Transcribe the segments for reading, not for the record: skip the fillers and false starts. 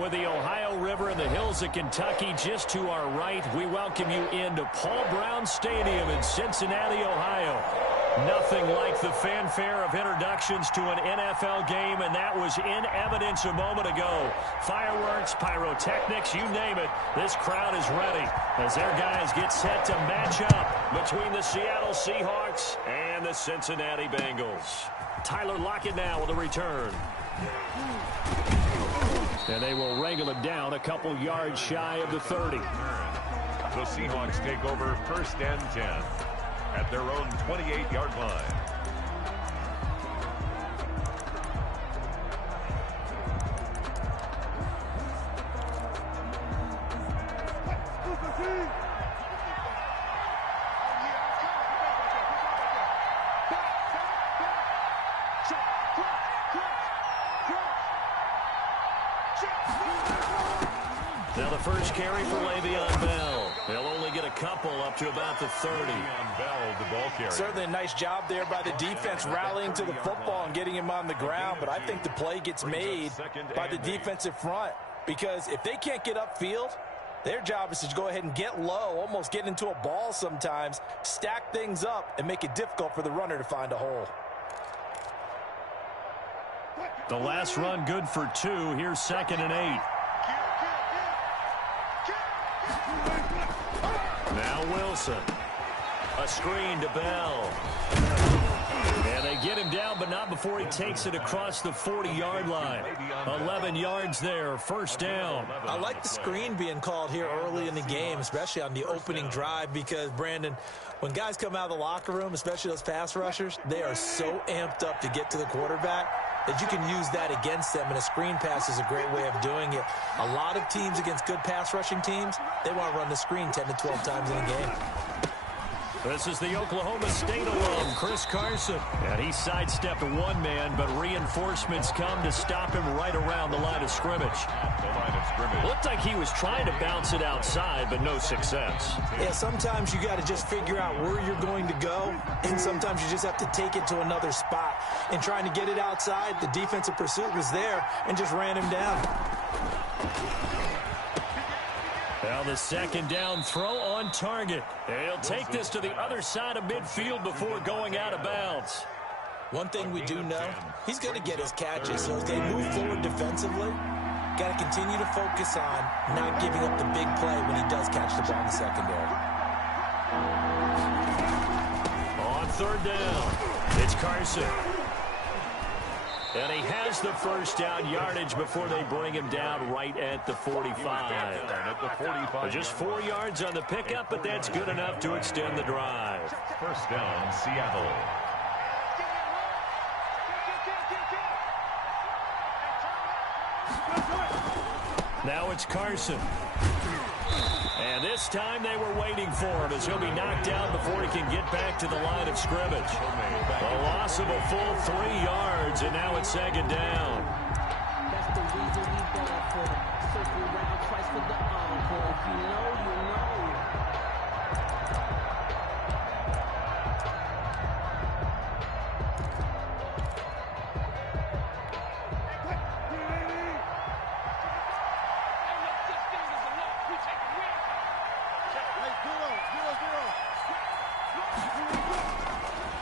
With the Ohio River and the hills of Kentucky just to our right, we welcome you into Paul Brown Stadium in Cincinnati, Ohio. Nothing like the fanfare of introductions to an NFL game, and that was in evidence a moment ago. Fireworks, pyrotechnics, you name it, this crowd is ready as their guys get set to match up between the Seattle Seahawks and the Cincinnati Bengals. Tyler Lockett now with a return. And they will wrangle him down a couple yards shy of the 30. The Seahawks take over 1st and 10 at their own 28-yard line. Now the first carry for Le'Veon Bell. They'll only get a couple up to about the 30. Le'Veon Bell, the ball carrier. Certainly a nice job there by the defense rallying to the football and getting him on the ground. But I think the play gets made by the defensive front. Because if they can't get upfield, their job is to go ahead and get low, almost get into a ball sometimes, stack things up, and make it difficult for the runner to find a hole. The last run good for 2. Here's 2nd and 8. Now Wilson. A screen to Bell. And they get him down, but not before he takes it across the 40-yard line. 11 yards there, 1st down. I like the screen being called here early in the game, especially on the opening drive, because, Brandon, when guys come out of the locker room, especially those pass rushers, they are so amped up to get to the quarterback that you can use that against them, and a screen pass is a great way of doing it. A lot of teams against good pass rushing teams, they want to run the screen 10 to 12 times in a game. This is the Oklahoma State alum, Chris Carson. And he sidestepped one man, but reinforcements come to stop him right around the line of scrimmage. Looked like he was trying to bounce it outside, but no success. Yeah, sometimes you got to just figure out where you're going to go, and sometimes you just have to take it to another spot. And trying to get it outside, the defensive pursuit was there and just ran him down. Now the 2nd down throw on target. They'll take this to the other side of midfield before going out of bounds. One thing we do know, he's going to get his catches. So as they move forward defensively, got to continue to focus on not giving up the big play when he does catch the ball in the secondary. On 3rd down, it's Carson. And he has the 1st down yardage before they bring him down right at the 45. Just 4 yards on the pickup, but that's good enough to extend the drive. 1st down, Seattle. Now it's Carson. And this time they were waiting for him as he'll be knocked down before he can get back to the line of scrimmage. A loss of a full 3 yards, and now it's 2nd down. That's the reason we ball for it. Circle around twice for the encore. If you know, you know.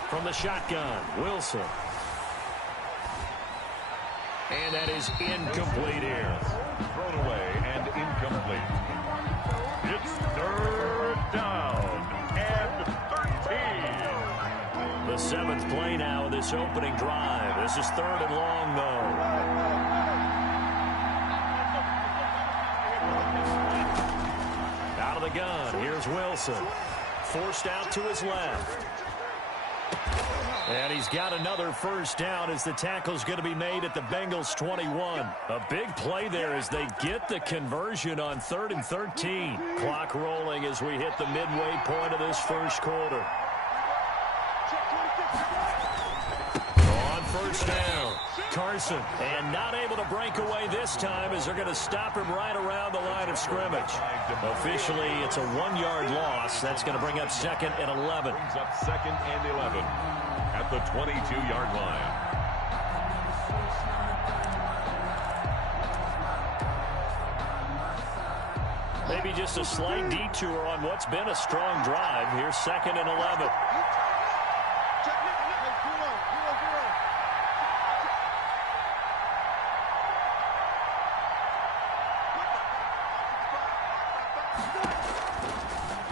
From the shotgun, Wilson. And that is incomplete here. Thrown away and incomplete. It's 3rd down and 13. The 7th play now of this opening drive. This is 3rd and long, though. Out of the gun, here's Wilson. Forced out to his left. And he's got another 1st down as the tackle's going to be made at the Bengals 21. A big play there as they get the conversion on 3rd and 13. Clock rolling as we hit the midway point of this 1st quarter. On 1st down, Carson. And not able to break away this time as they're going to stop him right around the line of scrimmage. Officially, it's a 1-yard loss. That's going to bring up 2nd and 11. Brings up 2nd and 11 at the 22-yard line. maybe just a slight detour on what's been a strong drive. Here's 2nd and 11.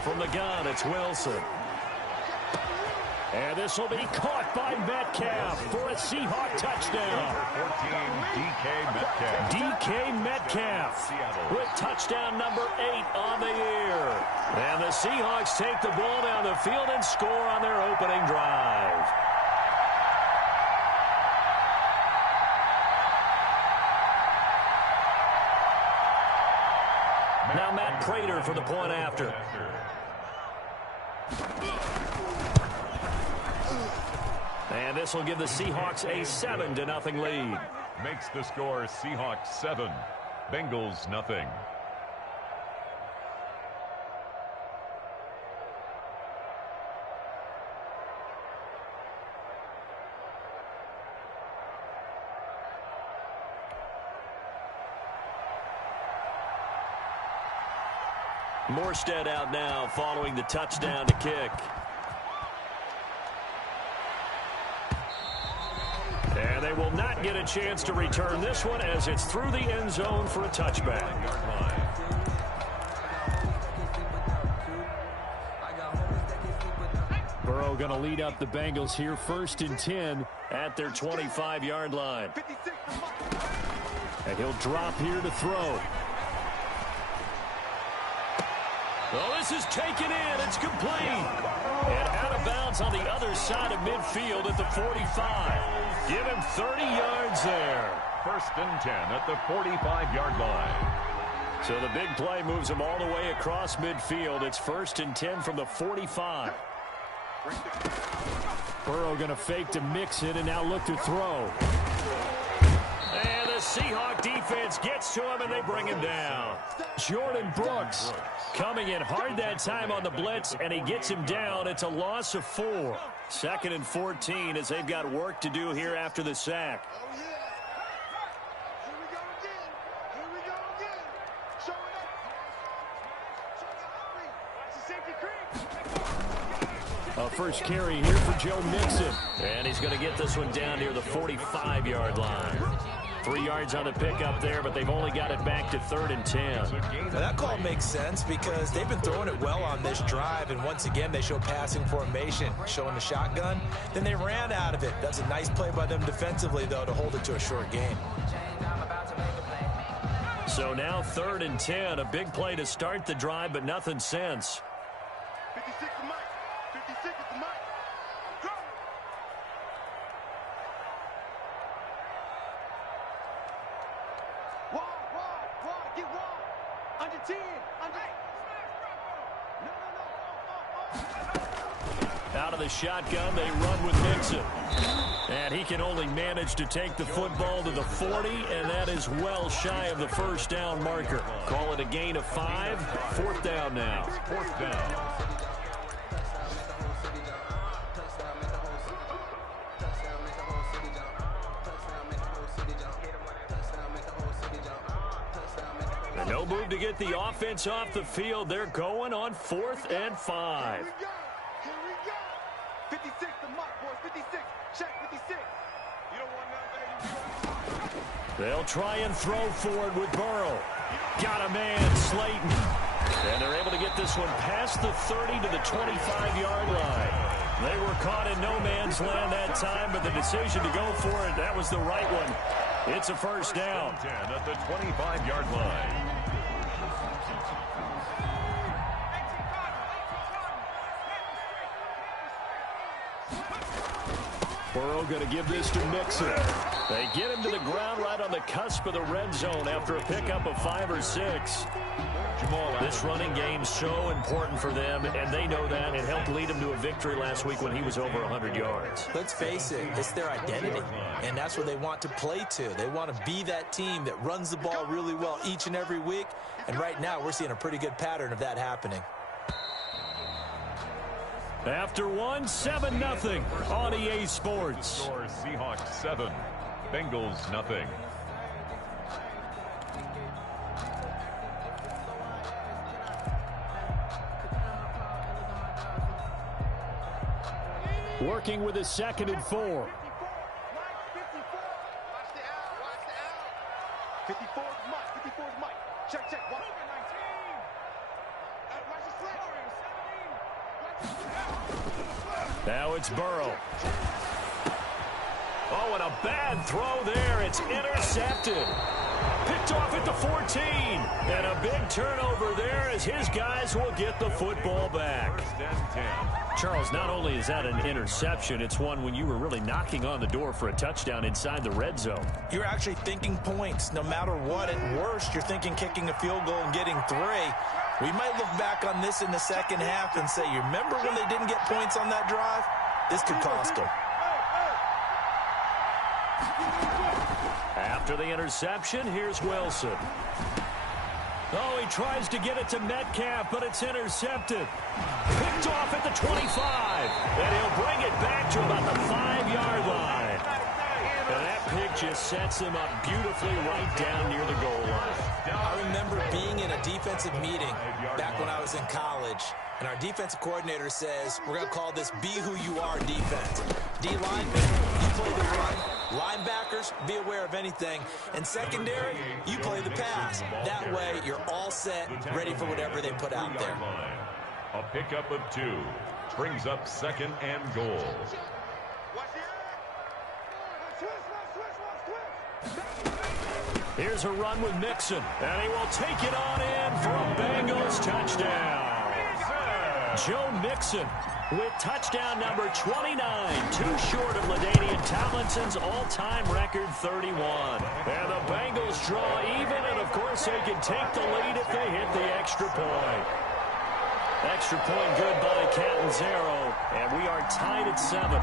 From the gun, it's Wilson. And this will be caught by Metcalf for a Seahawk touchdown. Number 14, DK Metcalf. DK Metcalf with touchdown number 8 on the year. And the Seahawks take the ball down the field and score on their opening drive. Now Matt Prater for the point after. And this will give the Seahawks a 7-0 lead. Makes the score Seahawks 7, Bengals nothing. Morstead out now following the touchdown to kick. And they will not get a chance to return this one as it's through the end zone for a touchback. Burrow going to lead up the Bengals here, 1st and 10 at their 25-yard line. And he'll drop here to throw. Well, this is taken in. It's complete. And out of bounds on the other side of midfield at the 45. Give him 30 yards there. 1st and 10 at the 45-yard line. So the big play moves him all the way across midfield. It's 1st and 10 from the 45. Burrow going to fake to mix it and now look to throw. And the Seahawk defense gets to him and they bring him down. Jordan Brooks coming in hard that time on the blitz, and he gets him down. It's a loss of 4. 2nd and 14 as they've got work to do here after the sack. A first carry here for Joe Mixon. And he's going to get this one down near the 45-yard line. 3 yards on the pickup there, but they've only got it back to 3rd and 10. Now that call makes sense because they've been throwing it well on this drive, and once again they show passing formation, showing the shotgun. Then they ran out of it. That's a nice play by them defensively, though, to hold it to a short game. So now 3rd and 10, a big play to start the drive, but nothing since. 56 to Mike. 56 to Mike. Get wall. Under 10. Under. No. Out of the shotgun, they run with Mixon. And he can only manage to take the football to the 40, and that is well shy of the first down marker. Call it a gain of 5. 4th down now. 4th down. No move to get the offense off the field. They're going on 4th and 5. Here we go. 56 to Mike, boys. 56. Check 56. You don't want nothing, baby. They'll try and throw forward with Burrow. Got a man, Slayton. And they're able to get this one past the 30 to the 25-yard line. They were caught in no man's land that time, but the decision to go for it, that was the right one. It's a first down. 10 at the 25-yard line. Burrow going to give this to Mixon. They get him to the ground right on the cusp of the red zone after a pickup of 5 or 6. This running game so important for them, and they know that. It helped lead them to a victory last week when he was over 100 yards. Let's face it, it's their identity, and that's what they want to play to. They want to be that team that runs the ball really well each and every week, and right now we're seeing a pretty good pattern of that happening. After one, 7-0 on EA Sports. Score Seahawks 7, Bengals nothing. Working with his 2nd and 4. Watch the out. 54 is Mike. 54 is Mike. Check. Watch. Now it's Burrow. Oh, and a bad throw there. It's intercepted. Picked off at the 14. And a big turnover there as his guys will get the football back. 1st and 10. Charles, not only is that an interception, it's one when you were really knocking on the door for a touchdown inside the red zone. You're actually thinking points. No matter what, at worst, you're thinking kicking a field goal and getting 3. We might look back on this in the second half and say, you remember when they didn't get points on that drive? This could cost them. After the interception, here's Wilson. Oh, he tries to get it to Metcalf, but it's intercepted. Picked off at the 25. And he'll bring it back to about the 5-yard line. And that pick just sets him up beautifully right down near the goal line. I remember being in a defensive meeting back when I was in college, and our defensive coordinator says, we're going to call this Be Who You Are defense. D-linemen, you play the run. Linebackers, be aware of anything. And secondary, you play the pass. That way, you're all set, ready for whatever they put out there. A pickup of 2 brings up 2nd and goal. Here's a run with Mixon, and he will take it on in for a Bengals touchdown. Joe Mixon with touchdown number 29, too short of LaDainian Tomlinson's all-time record 31. And the Bengals draw even, and of course they can take the lead if they hit the extra point. Extra point good by Catanzaro, and we are tied at 7.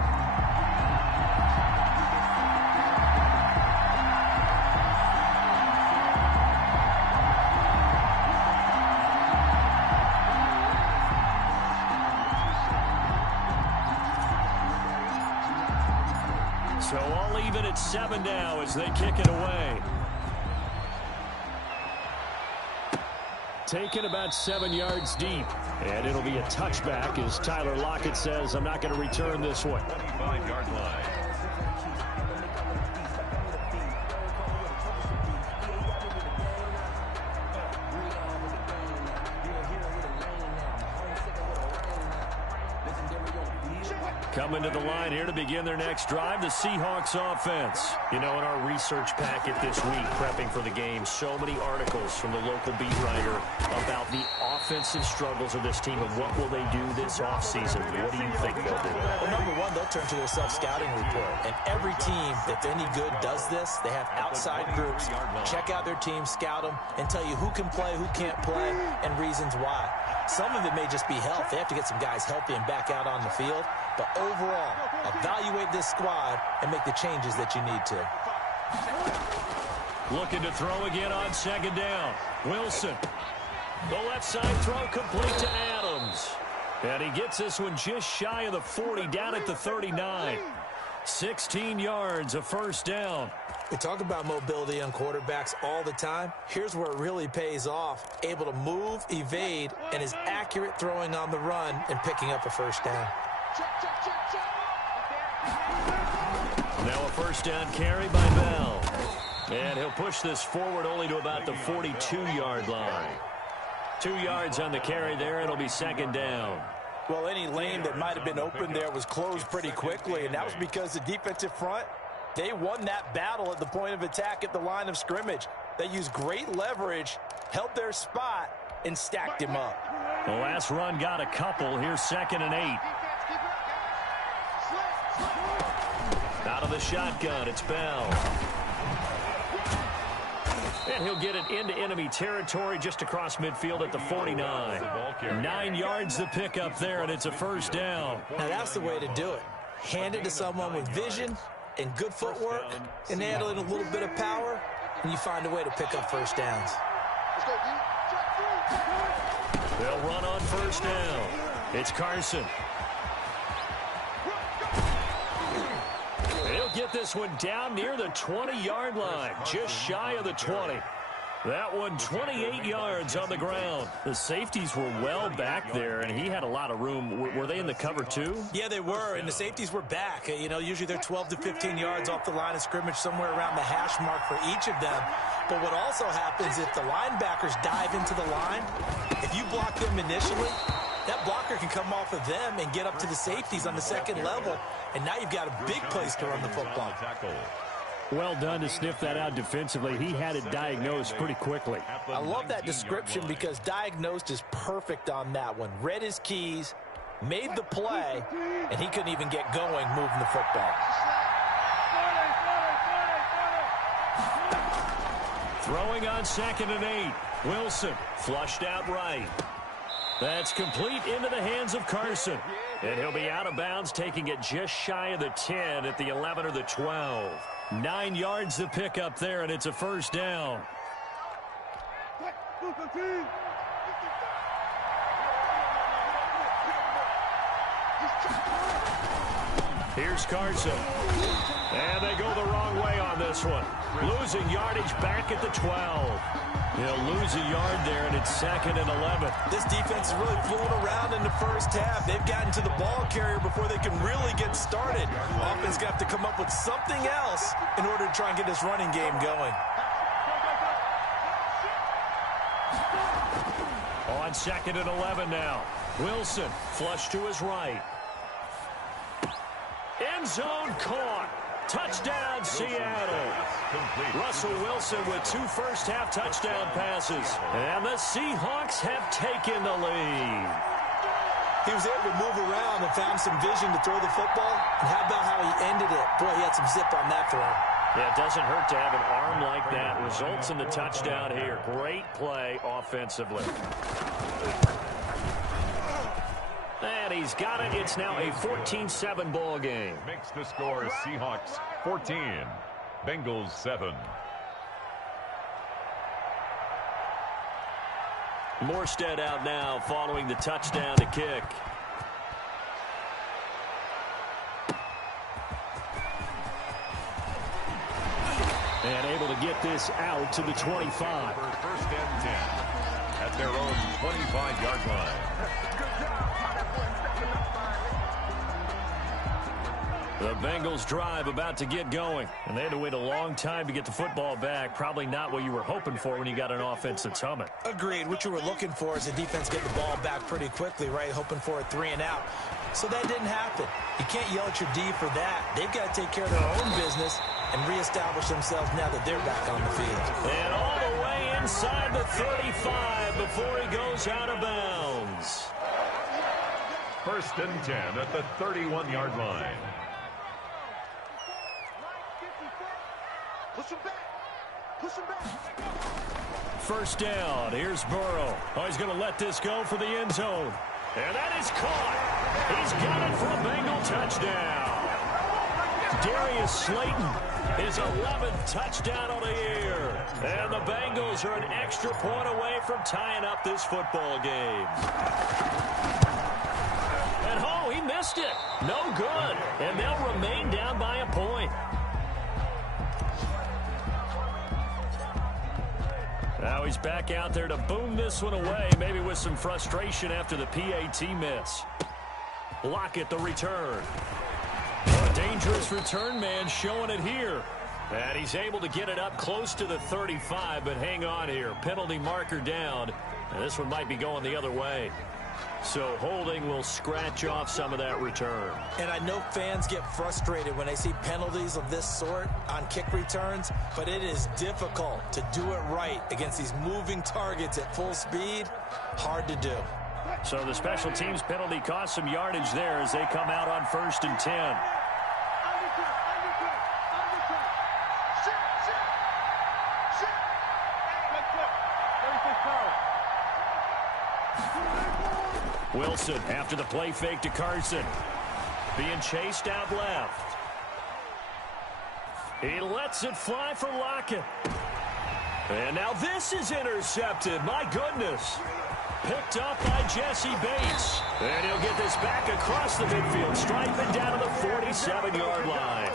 So all even at 7 now as they kick it away. Taken about 7 yards deep. And it'll be a touchback as Tyler Lockett says, I'm not going to return this one. 25-yard line. Coming to the line here to begin their next drive, the Seahawks offense. You know, in our research packet this week, prepping for the game, so many articles from the local beat writer about the offensive struggles of this team and what will they do this offseason. What do you think they'll do? Well, number one, they'll turn to their self-scouting report. And every team that's any good does this. They have outside groups, check out their team, scout them, and tell you who can play, who can't play, and reasons why. Some of it may just be health. They have to get some guys healthy and back out on the field. But overall, evaluate this squad and make the changes that you need to. Looking to throw again on 2nd down. Wilson. The left side throw complete to Adams. And he gets this one just shy of the 40, down at the 39. 16 yards, a 1st down. We talk about mobility on quarterbacks all the time. Here's where it really pays off. Able to move, evade, and is accurate throwing on the run and picking up a 1st down. Now a 1st down carry by Bell. And he'll push this forward only to about the 42-yard line. 2 yards on the carry there. It'll be 2nd down. Well, any lane that might have been open there was closed pretty quickly, and that was because the defensive front, they won that battle at the point of attack at the line of scrimmage. They used great leverage, held their spot, and stacked him up. The last run got a couple. Here's 2nd and 8. Out of the shotgun, it's Bell. And he'll get it into enemy territory just across midfield at the 49. 9 yards to pick up there, and it's a 1st down. Now that's the way to do it. Hand it to someone with vision and good footwork, and handle it a little bit of power, and you find a way to pick up 1st downs. They'll run on 1st down. It's Carson. He'll get this one down near the 20-yard line, just shy of the 20. That one 28 yards on the ground. The safeties were well back there, and he had a lot of room. Were they in the cover too? Yeah, they were, and the safeties were back. You know, usually they're 12 to 15 yards off the line of scrimmage, somewhere around the hash mark for each of them. But what also happens if the linebackers dive into the line, if you block them initially, that blocker can come off of them and get up to the safeties on the second level, and now you've got a big place to run the football. Well done to sniff that out defensively. He had it diagnosed pretty quickly. I love that description because diagnosed is perfect on that one. Read his keys, made the play, and he couldn't even get going moving the football. Throwing on 2nd and 8. Wilson flushed out right. That's complete into the hands of Carson. And he'll be out of bounds, taking it just shy of the 10 at the 11 or the 12. 9 yards to pick up there, and it's a first down. Here's Carson. And they go the wrong way on this one. Losing yardage back at the 12. He'll lose a yard there, and it's 2nd and 11. This defense is really fooling around in the first half. They've gotten to the ball carrier before they can really get started. Offense going to have to come up with something else in order to try and get this running game going. On 2nd and 11 now. Wilson flush to his right. End zone caught. Touchdown, Seattle. Russell Wilson with 2 first-half touchdown passes. And the Seahawks have taken the lead. He was able to move around and found some vision to throw the football. And how about how he ended it? Boy, he had some zip on that throw. Yeah, it doesn't hurt to have an arm like that. Results in the touchdown here. Great play offensively. And he's got it. It's now a 14-7 ball game. Makes the score Seahawks 14, Bengals 7. Morstead out now following the touchdown to kick. And able to get this out to the 25. First and 10 at their own 25-yard line. The Bengals drive about to get going, and they had to wait a long time to get the football back. Probably not what you were hoping for when you got an offense that's humming. Agreed. What you were looking for is the defense get the ball back pretty quickly, right? Hoping for a 3 and out. So that didn't happen. You can't yell at your D for that. They've got to take care of their own business and reestablish themselves now that they're back on the field. And all the way inside the 35 before he goes out of bounds. First and 10 at the 31-yard line. Push him back. Push him back. First down. Here's Burrow. Oh, he's going to let this go for the end zone. And that is caught. He's got it for a Bengal touchdown. Darius Slayton, his 11th touchdown on the year. And the Bengals are an extra point away from tying up this football game. And oh, he missed it. No good. And they'll remain down by a point. Now he's back out there to boom this one away, maybe with some frustration after the PAT miss. Lockett the return. A dangerous return man showing it here. And he's able to get it up close to the 35, but hang on here. Penalty marker down. And this one might be going the other way. So holding will scratch off some of that return. And I know fans get frustrated when they see penalties of this sort on kick returns, but it is difficult to do it right against these moving targets at full speed. Hard to do. So the special teams penalty cost some yardage there as they come out on 1st and 10. Wilson after the play fake to Carson. Being chased out left. He lets it fly for Lockett. And now this is intercepted. My goodness. picked up by Jesse Bates. And he'll get this back across the midfield stripe and down to the 47-yard line.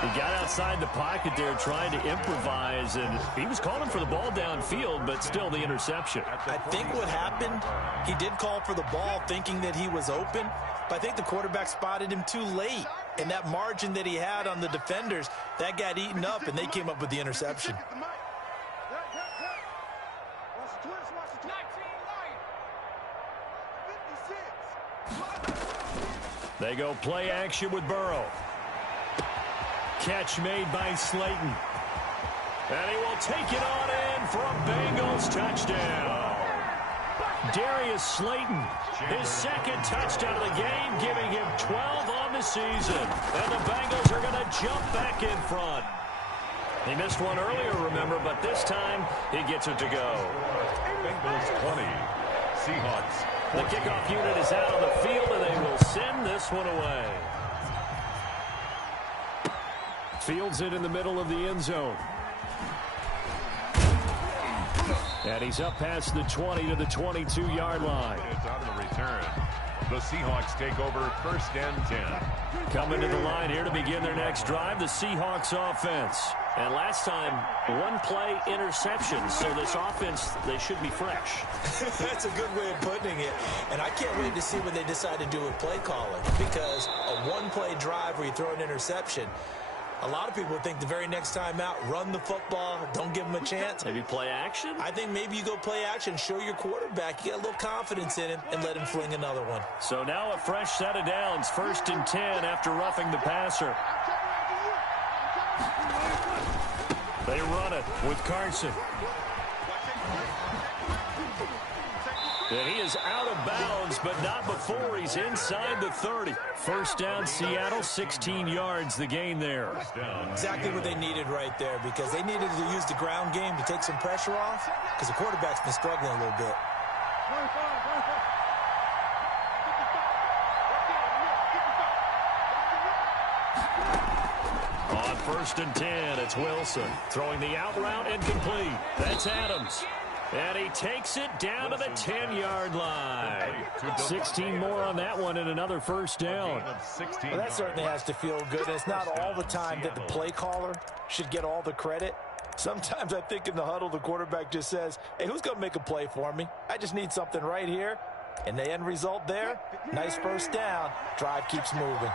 He got outside the pocket there trying to improvise, and he was calling for the ball downfield, but still the interception. I think what happened, he did call for the ball thinking that he was open, but I think the quarterback spotted him too late. And that margin that he had on the defenders, that got eaten up, and they came up with the interception. They go play action with Burrow. Catch made by Slayton. And he will take it on in for a Bengals touchdown. Darius Slayton, his second touchdown of the game, giving him 12 on the season. And the Bengals are going to jump back in front. He missed one earlier, remember, but this time he gets it to go. Bengals 20, Seahawks 14. The kickoff unit is out on the field, and they will send this one away. Fields it in the middle of the end zone. And he's up past the 20 to the 22-yard line. It's on the return. The Seahawks take over first and 10. Coming to the line here to begin their next drive, the Seahawks offense. And last time, one play interception, so this offense, they should be fresh. That's a good way of putting it. And I can't wait to see what they decide to do with play calling, because a one-play drive where you throw an interception, a lot of people think the very next time out, run the football, don't give them a chance. Maybe play action? I think maybe you go play action, show your quarterback, you get a little confidence in him, and let him fling another one. So now a fresh set of downs, first and 10 after roughing the passer. They run it with Carson. And he is out of bounds, but not before he's inside the 30. First down, Seattle, 16 yards, the gain there. Exactly what they needed right there, because they needed to use the ground game to take some pressure off, because the quarterback's been struggling a little bit. On first and 10, it's Wilson throwing the out route and complete. That's Adams. And he takes it down to the 10-yard line. 16 more on that one and another first down. Well, that certainly has to feel good. And it's not all the time that the play caller should get all the credit. Sometimes I think in the huddle, the quarterback just says, hey, who's going to make a play for me? I just need something right here. And the end result there, nice first down. Drive keeps moving.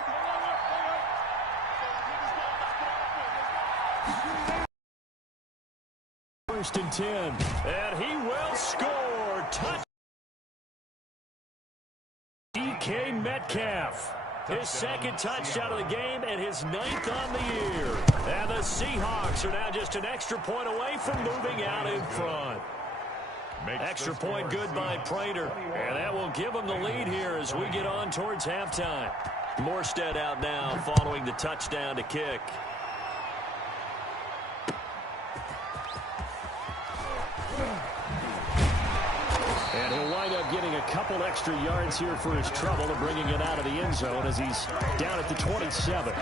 First and 10, and he will score. Touch. DK Metcalf, his second touchdown of the game and his 9th on the year. And the Seahawks are now just an extra point away from moving out in front. Extra point good by Prater, and that will give them the lead here as we get on towards halftime. Morstead out now following the touchdown to kick. And he'll wind up getting a couple extra yards here for his trouble and bringing it out of the end zone as he's down at the 27.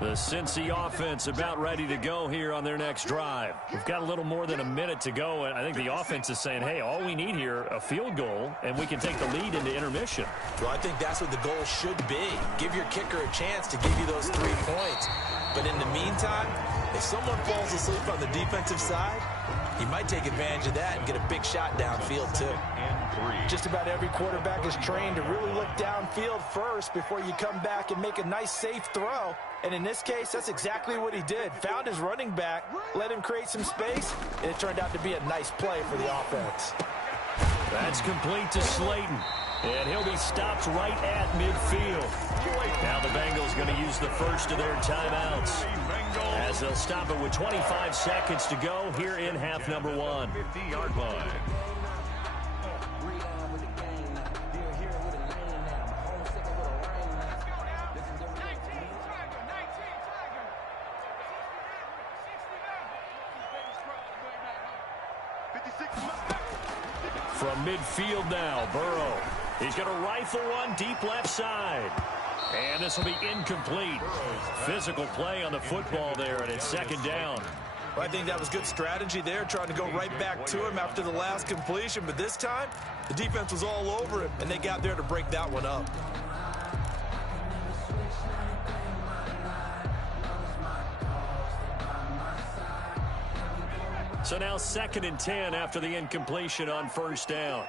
The Cincy offense about ready to go here on their next drive. We've got a little more than a minute to go, and I think the offense is saying, hey, all we need here, a field goal, and we can take the lead into intermission. Well, I think that's what the goal should be. Give your kicker a chance to give you those 3 points. But in the meantime, if someone falls asleep on the defensive side, he might take advantage of that and get a big shot downfield, too. Just about every quarterback is trained to really look downfield first before you come back and make a nice, safe throw. And in this case, that's exactly what he did. Found his running back, let him create some space, and it turned out to be a nice play for the offense. That's complete to Slayton, and he'll be stopped right at midfield. Now the Bengals going to use the first of their timeouts as they'll stop it with 25 seconds to go here in half number 1. 50-yard line. From midfield now, Burrow He's going to rifle one deep left side. And this will be incomplete. Physical play on the football there, and it's second down. Well, I think that was good strategy there, trying to go right back to him after the last completion. But this time, the defense was all over him, and they got there to break that one up. So now 2nd and 10 after the incompletion on first down.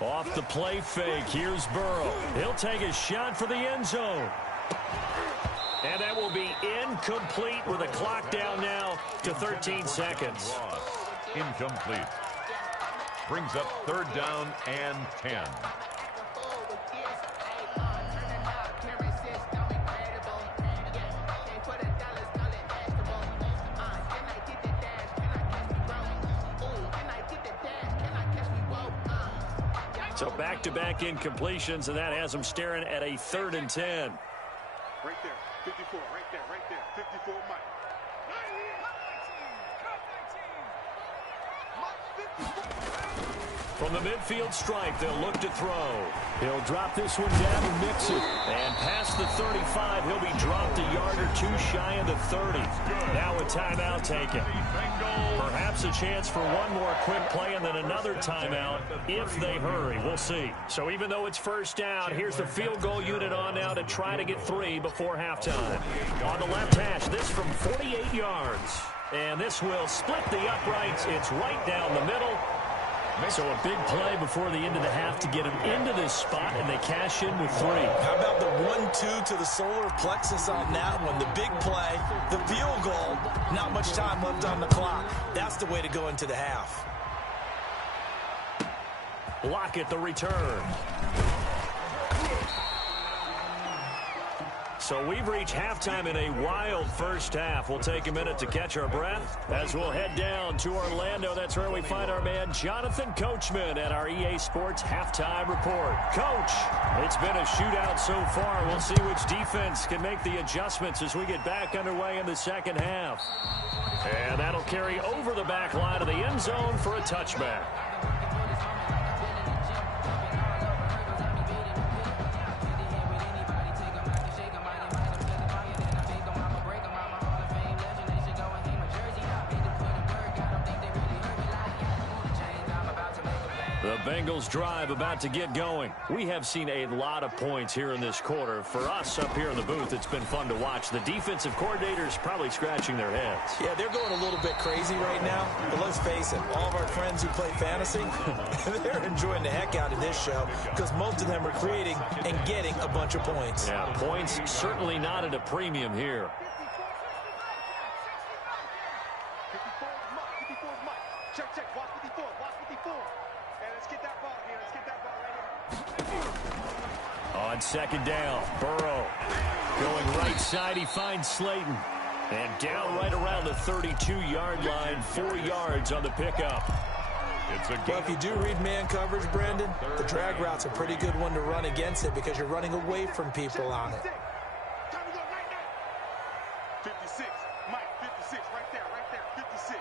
Off the play fake, here's Burrow. He'll take a shot for the end zone. And that will be incomplete with the clock down now to 13 seconds. Incomplete. Brings up 3rd down and 10. So back-to-back incompletions, and that has them staring at a 3rd and 10. Right there, 54, right there, 54, Mike. From the midfield stripe, they'll look to throw. He'll drop this one down and mix it. And past the 35, he'll be dropped a yard or two shy of the 30. Now a timeout taken. Perhaps a chance for one more quick play and then another timeout if they hurry. We'll see. So even though it's first down, here's the field goal unit on now to try to get 3 before halftime. On the left hash, this from 48 yards. And this will split the uprights. It's right down the middle. So a big play before the end of the half to get them into this spot, and they cash in with 3. How about the 1-2 to the solar plexus on that one? The big play, the field goal, not much time left on the clock. That's the way to go into the half. Lockett the return. So we've reached halftime in a wild first half. We'll take a minute to catch our breath as we'll head down to Orlando. That's where we find our man Jonathan Coachman at our EA Sports Halftime Report. Coach, it's been a shootout so far. We'll see which defense can make the adjustments as we get back underway in the second half. And that'll carry over the back line of the end zone for a touchback. The Bengals drive about to get going. We have seen a lot of points here in this quarter. For us up here in the booth, it's been fun to watch. The defensive coordinators probably scratching their heads. Yeah, they're going a little bit crazy right now. But let's face it, all of our friends who play fantasy, they're enjoying the heck out of this show because most of them are creating and getting a bunch of points. Yeah, points certainly not at a premium here. 54 is Mike. Check, watch 54, watch 54. And let's get that ball here, On second down, Burrow going right side. He finds Slayton. And down right around the 32-yard line, 4 yards on the pickup. Well, if you do read man coverage, Brandon, the drag route's a pretty good one to run against it because you're running away from people on it. 56, Mike, 56, right there, 56.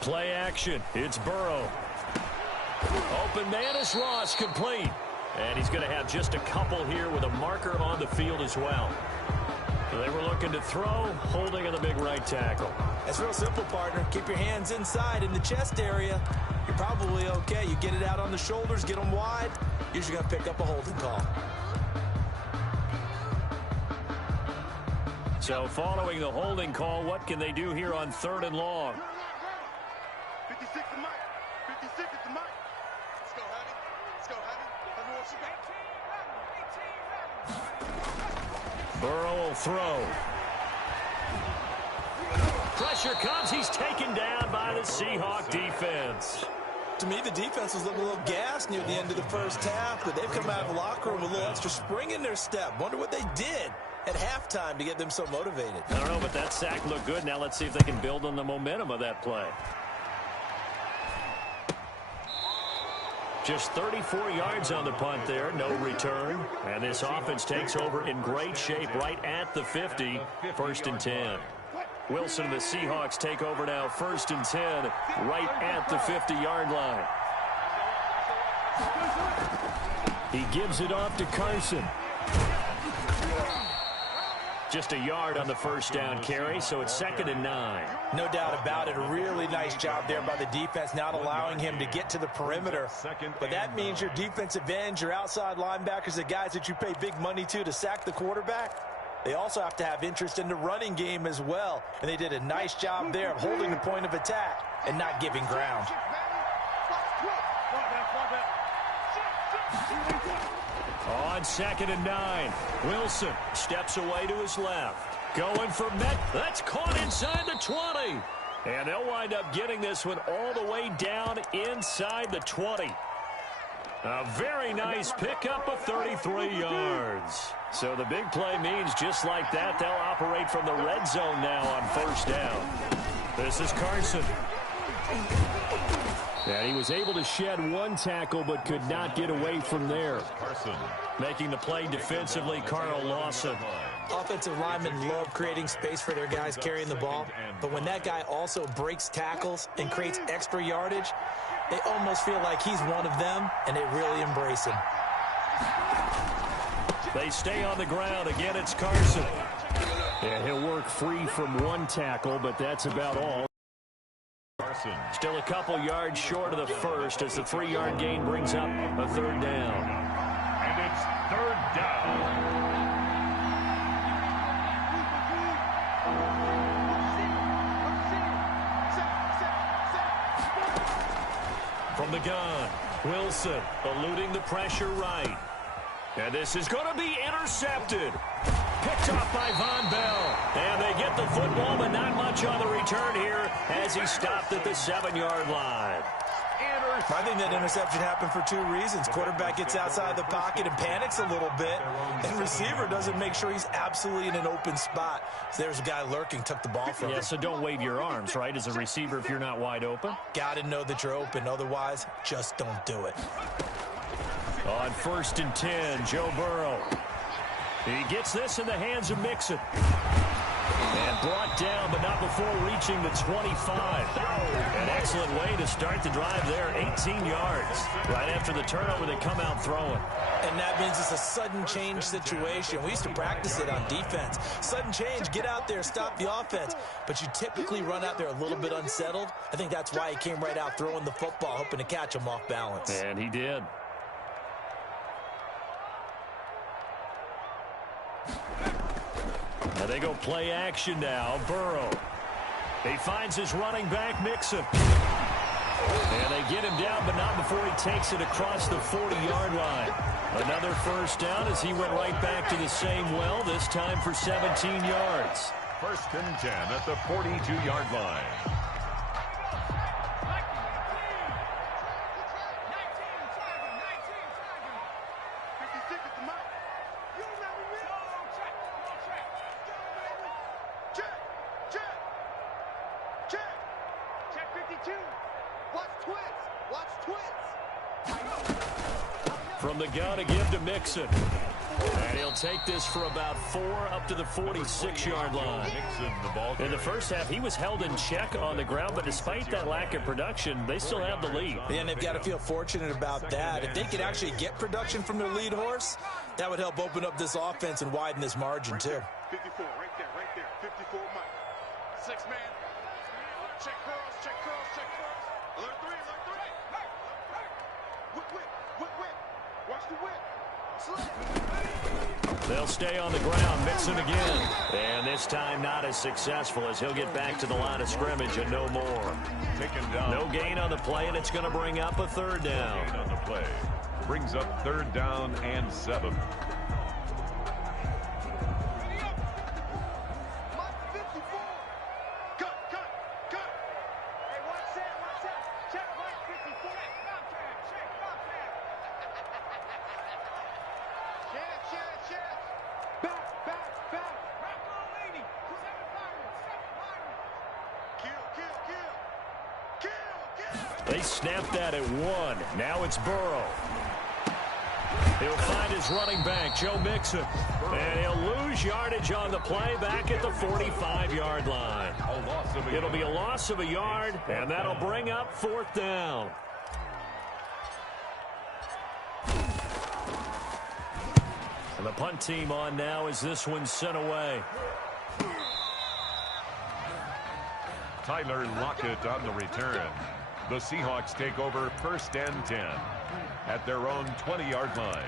Play action. It's Burrow. Open man is Ross, complete. And he's going to have just a couple here with a marker on the field as well. So they were looking to throw, holding on the big right tackle. That's real simple, partner. Keep your hands inside in the chest area. You're probably okay. You get it out on the shoulders, get them wide. Usually going to pick up a holding call. So following the holding call, what can they do here on 3rd and long? 56 to Mike. 56 to Mike. Let's go, honey. Let's go, honey. Burrow will throw. Pressure comes. He's taken down by the Seahawk defense. To me, the defense was looking a little gassed near the end of the first half, but they've come out of the locker room with a little extra spring in their step. Wonder what they did. at halftime to get them so motivated? I don't know, but that sack looked good. Now let's see if they can build on the momentum of that play. Just 34 yards on the punt there, no return. And this offense takes over in great shape right at the 50, 1st and 10. Wilson and the Seahawks take over now, 1st and 10, right at the 50-yard line. He gives it off to Carson. Just a yard on the 1st down carry, so it's 2nd and 9. No doubt about it. A really nice job there by the defense, not allowing him to get to the perimeter. But that means your defensive ends, your outside linebackers, the guys that you pay big money to sack the quarterback, they also have to have interest in the running game as well. And they did a nice job there of holding the point of attack and not giving ground. On 2nd and 9, Wilson steps away to his left. Going for Met. That's caught inside the 20. And they'll wind up getting this one all the way down inside the 20. A very nice pickup of 33 yards. So the big play means just like that, they'll operate from the red zone now on 1st down. This is Carson. And he was able to shed one tackle but could not get away from there. Carson. Making the play defensively, Carl Lawson. Offensive linemen love creating space for their guys carrying the ball, but when that guy also breaks tackles and creates extra yardage, they almost feel like he's one of them, and they really embrace him. They stay on the ground. Again, it's Carson. And he'll work free from one tackle, but that's about all. Still a couple yards short of the 1st as the 3-yard gain brings up a 3rd down. And it's 3rd down. From the gun, Wilson eluding the pressure right. And this is going to be intercepted. Picked off by Von Bell. And they get the football, but not much on the return here as he stopped at the 7-yard line. I think that interception happened for 2 reasons. Quarterback gets outside the pocket and panics a little bit, and receiver doesn't make sure he's absolutely in an open spot. So there's a guy lurking, took the ball from him. Yeah, so don't wave your arms, right, as a receiver if you're not wide open. Got to know that you're open. Otherwise, just don't do it. On 1st and 10, Joe Burrow. He gets this in the hands of Mixon. And brought down, but not before reaching the 25. An excellent way to start the drive there, 18 yards. Right after the turnover, they come out throwing. And that means it's a sudden change situation. We used to practice it on defense. Sudden change, get out there, stop the offense. But you typically run out there a little bit unsettled. I think that's why he came right out throwing the football, hoping to catch him off balance. And he did. Now they go play action now. Burrow. He finds his running back, Mixon. And they get him down, but not before he takes it across the 40-yard line. Another 1st down as he went right back to the same well, this time for 17 yards. 1st and 10 at the 42-yard line. From the gun, a give to Mixon. And he'll take this for about 4 up to the 46-yard line. In the first half, he was held in check on the ground, but despite that lack of production, they still have the lead. And they've got to feel fortunate about that. If they could actually get production from their lead horse, that would help open up this offense and widen this margin, too. 54, right there, 54 Mike. 6-man. Check curls, check curls, check curls. Alert 3, alert 3. Whip, whip, whip, whip. Watch the whip. They'll stay on the ground. Mixon again. And this time not as successful as he'll get back to the line of scrimmage and no more. No gain on the play, and it's going to bring up a 3rd down. On the play. Brings up 3rd down and 7. Back, back, back. They snapped that at 1. Now it's Burrow. He'll find his running back, Joe Mixon. And he'll lose yardage on the play back at the 45-yard line. It'll be a loss of a yard, and that'll bring up 4th down. And the punt team on now as this one's sent away. Tyler Lockett on the return. The Seahawks take over 1st and 10 at their own 20-yard line.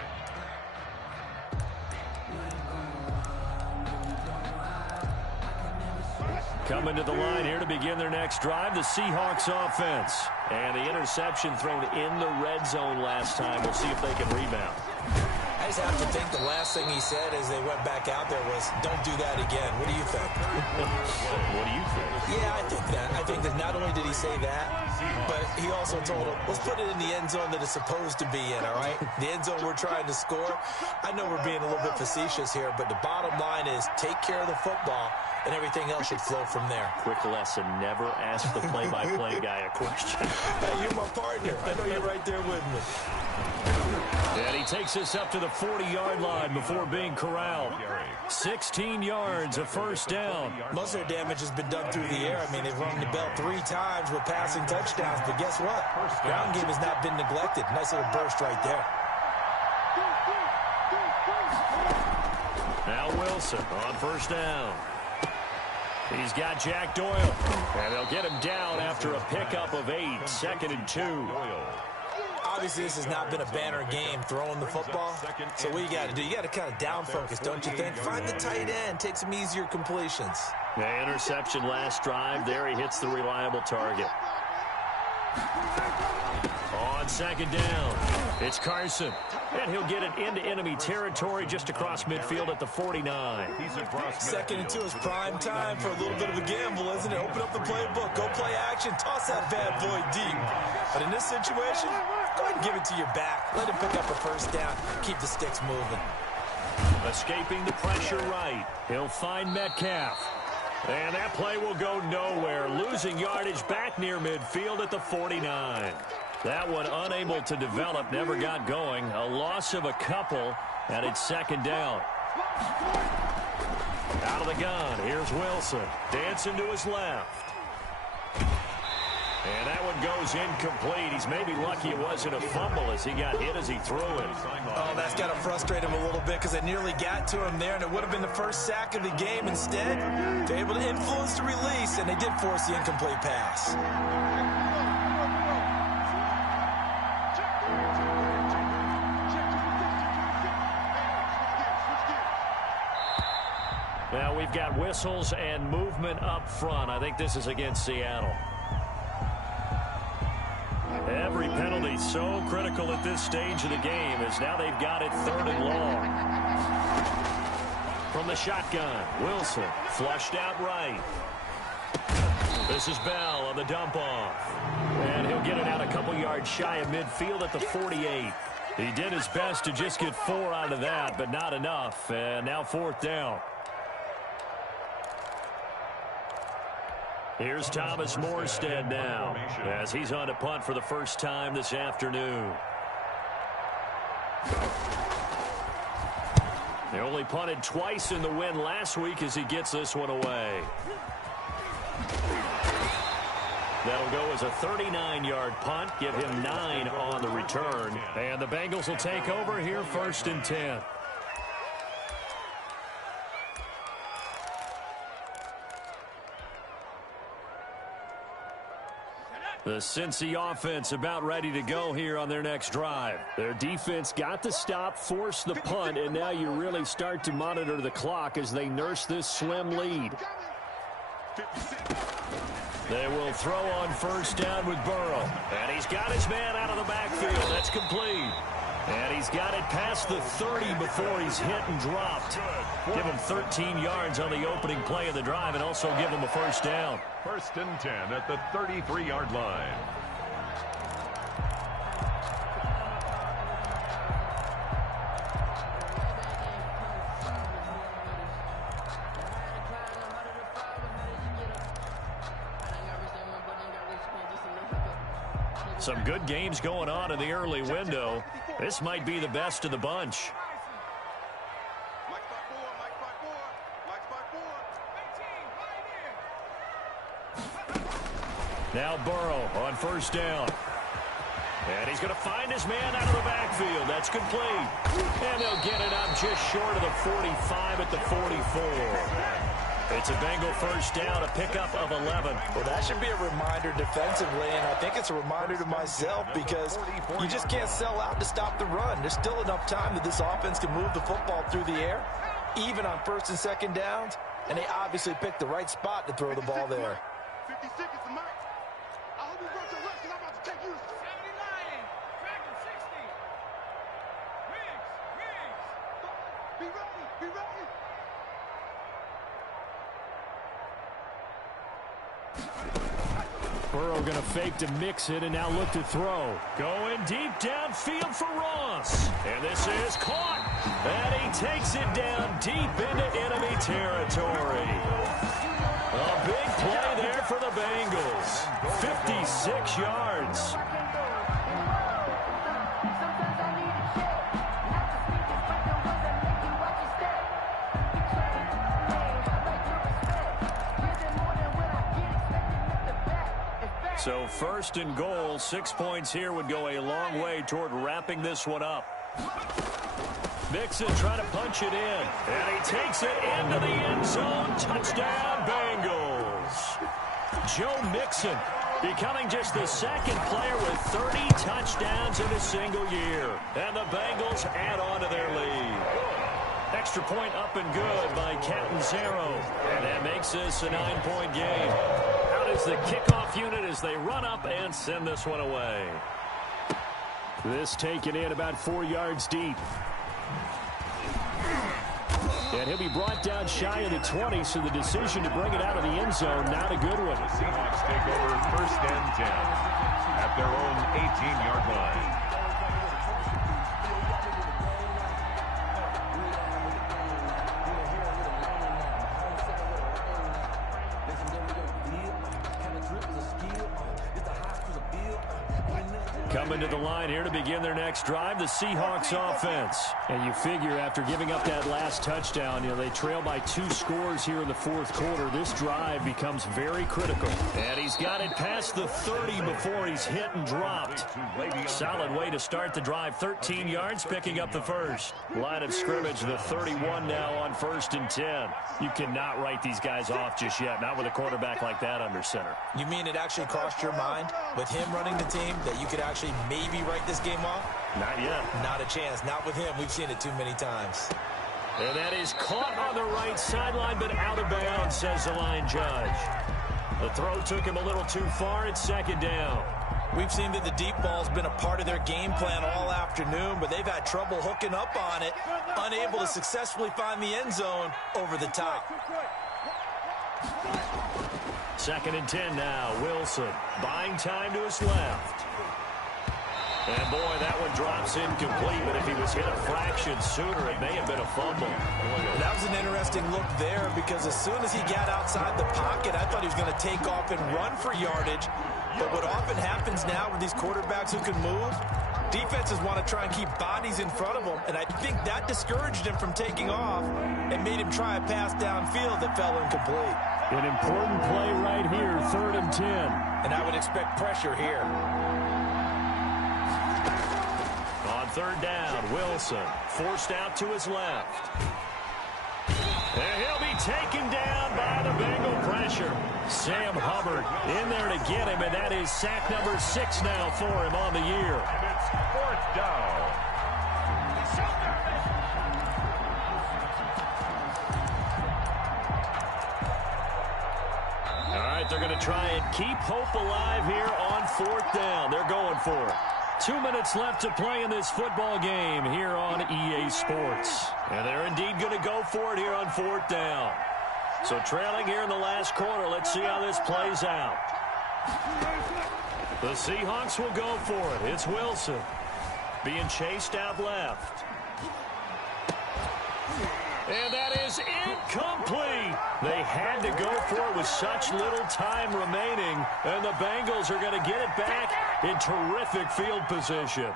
Coming to the line here to begin their next drive, the Seahawks offense. And the interception thrown in the red zone last time. We'll see if they can rebound. I just have to think the last thing he said as they went back out there was, don't do that again. What do you think? What do you think? Yeah, I think that. I think that not only did he say that, but he also told him, let's put it in the end zone that it's supposed to be in, all right? The end zone we're trying to score. I know we're being a little bit facetious here, but the bottom line is take care of the football, and everything else should flow from there. Quick lesson, never ask the play-by-play guy a question. Hey, you're my partner. I know you're right there with me. And he takes us up to the 40-yard line before being corralled. 16 yards, a 1st down. Most of their damage has been done through the air. I mean, they've rung the bell 3 times with passing touchdowns, but guess what? Ground game has not been neglected. Nice little burst right there. Now Wilson on 1st down. He's got Jack Doyle. And they'll get him down after a pickup of 8, 2nd and 2. Obviously, this has not been a banner game throwing the football. So what you got to do, you got to kind of down focus, don't you think? Find the tight end, take some easier completions. The interception last drive. There he hits the reliable target. On 2nd down, it's Carson. And he'll get it into enemy territory just across midfield at the 49. 2nd and 2 is prime time for a little bit of a gamble, isn't it? Open up the playbook, go play action, toss that bad boy deep. But in this situation, go ahead and give it to your back. Let him pick up a 1st down, keep the sticks moving. Escaping the pressure right. He'll find Metcalf. And that play will go nowhere. Losing yardage back near midfield at the 49. That one unable to develop, never got going. A loss of a couple, and it's 2nd down. Out of the gun, here's Wilson. Dancing to his left. And that one goes incomplete. He's maybe lucky it wasn't a fumble as he got hit as he threw it. Oh, that's got to frustrate him a little bit because it nearly got to him there, and it would have been the 1st sack of the game. Instead, they're able to influence the release, and they did force the incomplete pass. Now we've got whistles and movement up front. I think this is against Seattle. Every penalty so critical at this stage of the game as now they've got it 3rd and long. From the shotgun, Wilson flushed out right. This is Bell on the dump off. And he'll get it out a couple yards shy of midfield at the 48. He did his best to just get 4 out of that, but not enough. And now 4th down. Here's Thomas Morstead now as he's on to punt for the 1st time this afternoon. They only punted twice in the win last week as he gets this one away. That'll go as a 39-yard punt, give him 9 on the return. And the Bengals will take over here 1st and 10. The Cincy offense about ready to go here on their next drive. Their defense got the stop, forced the punt, and now you really start to monitor the clock as they nurse this slim lead. They will throw on 1st down with Burrow. And he's got his man out of the backfield. That's complete. And he's got it past the 30 before he's hit and dropped. Give him 13 yards on the opening play of the drive and also give him a 1st down. 1st and 10 at the 33-yard line. Some good games going on in the early window. This might be the best of the bunch. Now Burrow on first down. And he's going to find his man out of the backfield. That's complete. And they'll get it up just short of the 45 at the 44. It's a Bengal first down, a pickup of 11. Well, that should be a reminder defensively, and I think it's a reminder to myself because you just can't sell out to stop the run. There's still enough time that this offense can move the football through the air, even on first and second downs, and they obviously picked the right spot to throw the ball there. 50 seconds to mark. I hope you run your rush, and I'm about to take you. 79, tracking 60. Wings. Be ready, be ready. Burrow going to fake to mix it and now look to throw. Going deep downfield for Ross. And this is caught. And he takes it down deep into enemy territory. A big play there for the Bengals. 56 yards. So first and goal, 6 points here would go a long way toward wrapping this one up. Mixon trying to punch it in. And he takes it into the end zone. Touchdown, Bengals. Joe Mixon becoming just the second player with 30 touchdowns in a single year. And the Bengals add on to their lead. Extra point up and good by Catanzaro. And that makes this a 9-point game. Out is the kickoff unit as they run up and send this one away. This taken in about 4 yards deep. And he'll be brought down shy of the 20, so the decision to bring it out of the end zone, not a good one. The Seahawks take over first and 10 at their own 18-yard line. Coming to the line here to begin their next drive, the Seahawks offense. And you figure after giving up that last touchdown, they trail by 2 scores here in the fourth quarter. This drive becomes very critical. And he's got it past the 30 before he's hit and dropped. Solid way to start the drive. 13 yards, picking up the first. Line of scrimmage, the 31 now on first and 10. You cannot write these guys off just yet, not with a quarterback like that under center. You mean it actually crossed your mind with him running the team that you could actually maybe write this game off? Not yet. Not a chance. Not with him. We've seen it too many times. And that is caught on the right sideline, but out of bounds, says the line judge. The throw took him a little too far. It's second down. We've seen that the deep ball's been a part of their game plan all afternoon, but they've had trouble hooking up on it, unable to successfully find the end zone over the top. Second and 10 now. Wilson buying time to his left. And, boy, that one drops incomplete, but if he was hit a fraction sooner, it may have been a fumble. That was an interesting look there because as soon as he got outside the pocket, I thought he was going to take off and run for yardage. But what often happens now with these quarterbacks who can move, defenses want to try and keep bodies in front of them, and I think that discouraged him from taking off and made him try a pass downfield that fell incomplete. An important play right here, 3rd and 10. And I would expect pressure here. On 3rd down, Wilson forced out to his left. And he'll be taken down by the Bengal pressure. Sam Hubbard in there to get him, and that is sack number 6 now for him on the year. And it's 4th down. All right, they're going to try and keep hope alive here on 4th down. They're going for it. 2 minutes left to play in this football game here on EA Sports. And they're indeed going to go for it here on 4th down. So trailing here in the last quarter, let's see how this plays out. The Seahawks will go for it. It's Wilson being chased out left. And that is incomplete. They had to go for it with such little time remaining. And the Bengals are going to get it back in terrific field position.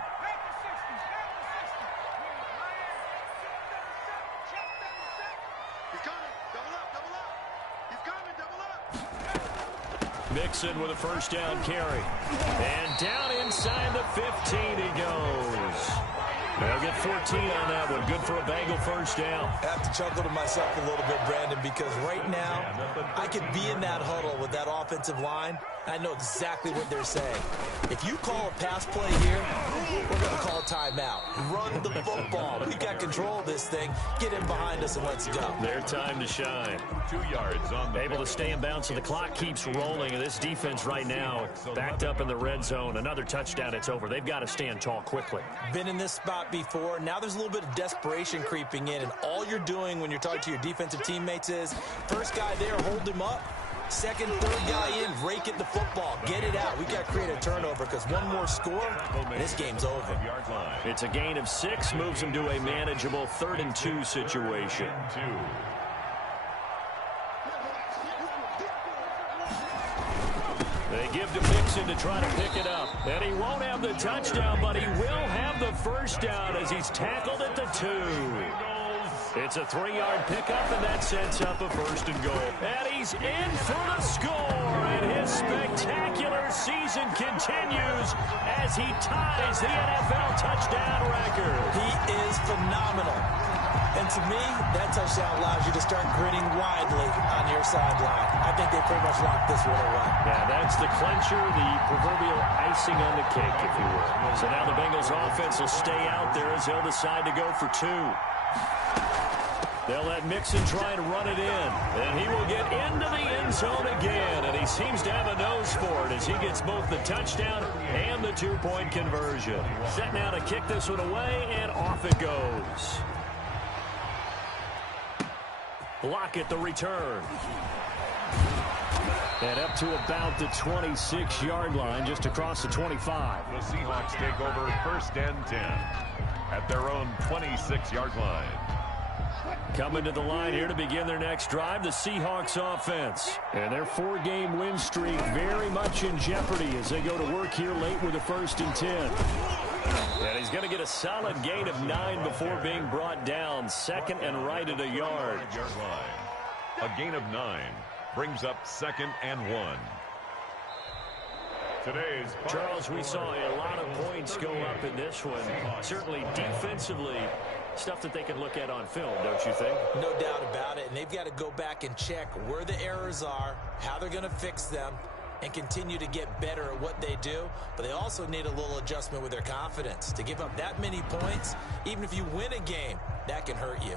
He's coming. Double up, double up. He's coming, double up. Mixon with a first down carry. And down inside the 15 he goes. They'll get 14 on that one. Good for a Bengal first down. I have to chuckle to myself a little bit, Brandon, because right now I could be in that huddle with that offensive line. I know exactly what they're saying. If you call a pass play here, we're going to call a timeout. Run the football. We got control of this thing. Get in behind us and let's go. Their time to shine. 2 yards on the Able to stay in bounds, so the clock keeps rolling. And this defense right now backed up in the red zone. Another touchdown, it's over. They've got to stand tall quickly. Been in this spot before. Now there's a little bit of desperation creeping in, and all you're doing when you're talking to your defensive teammates is first guy there, hold him up. Second, third guy in, rake at the football. Get it out. We got to create a turnover because one more score, and this game's over. It's a gain of 6, moves them to a manageable 3rd and 2 situation. They give to Mixon to try to pick it up. And he won't have the touchdown, but he will have the first down as he's tackled at the 2. It's a 3-yard pickup, and that sets up a 1st and goal. And he's in for the score, and his spectacular season continues as he ties the NFL touchdown record. He is phenomenal. And to me, that touchdown allows you to start grinning widely on your sideline. I think they pretty much locked this one away. Yeah, that's the clincher, the proverbial icing on the cake, if you will. So now the Bengals offense will stay out there as they'll decide to go for 2. They'll let Mixon try and run it in. And he will get into the end zone again. And he seems to have a nose for it as he gets both the touchdown and the 2-point conversion. Set now to kick this one away, and off it goes. Lockett the return. And up to about the 26-yard line, just across the 25. The Seahawks take over 1st and 10 at their own 26-yard line. Coming to the line here to begin their next drive, the Seahawks offense. And their 4-game win streak very much in jeopardy as they go to work here late with a 1st and 10. And he's going to get a solid gain of 9 before being brought down. 2nd and right at a yard. A gain of 9 brings up 2nd and 1. Today's Charles, we saw a lot of points go up in this one. Certainly defensively, stuff that they can look at on film, don't you think? No doubt about it. And they've got to go back and check where the errors are, how they're going to fix them, and continue to get better at what they do. But they also need a little adjustment with their confidence. To give up that many points, even if you win a game, that can hurt you.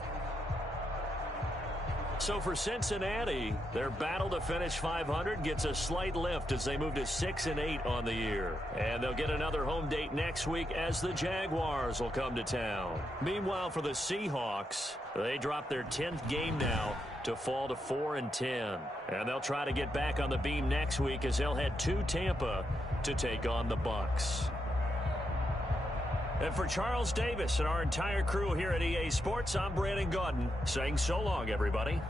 So for Cincinnati, their battle to finish 500 gets a slight lift as they move to 6 and 8 on the year. And they'll get another home date next week as the Jaguars will come to town. Meanwhile, for the Seahawks, they drop their 10th game now to fall to 4 and 10. And they'll try to get back on the beam next week as they'll head to Tampa to take on the Bucs. And for Charles Davis and our entire crew here at EA Sports, I'm Brandon Gaudin saying so long, everybody.